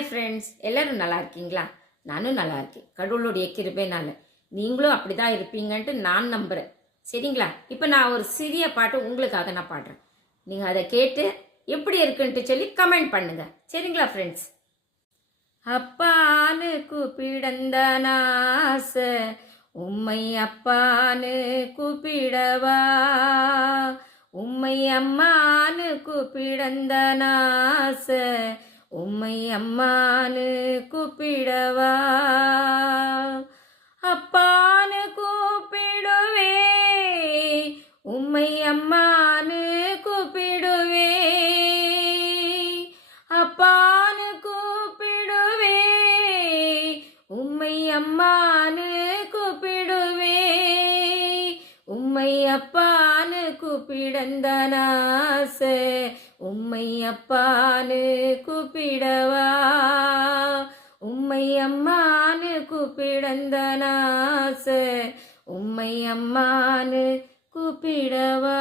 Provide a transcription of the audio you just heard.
Hi friends, எல்லோரும் நல்லா இருக்கீங்களா? நானும் நல்லா இருக்கேன். கடவுளுடைய கிருபைனால நீங்களும் அப்படி தான் இருப்பீங்கன்ட்டு நான் நம்புகிறேன். சரிங்களா? இப்போ நான் ஒரு சிறிய பாட்டு உங்களுக்காக நான் பாடுறேன். நீங்கள் அதை கேட்டு எப்படி இருக்குன்ட்டு சொல்லி கமெண்ட் பண்ணுங்க. சரிங்களா ஃப்ரெண்ட்ஸ்? அப்பானு கூப்பிடந்த நாசை உம்மை அப்பானு கூப்பிடவா, உம்மை அம்மானு கூப்பிடந்த நாசை உம்மை அம்மானு கூப்பிடவா, அப்பானு கூப்பிடுவே உம்மை அம்மானு கூப்பிடுவே, அப்பானு கூப்பிடுவே உம்மை அம்மானு கூப்பிடுவே, உம்மை அப்பானு கூப்பிடந்த நாசை உம்மை அப்பானு கூப்பிடவா, உம்மை அம்மானு கூப்பிடந்த நாசை உம்மை அம்மானு கூப்பிடவா.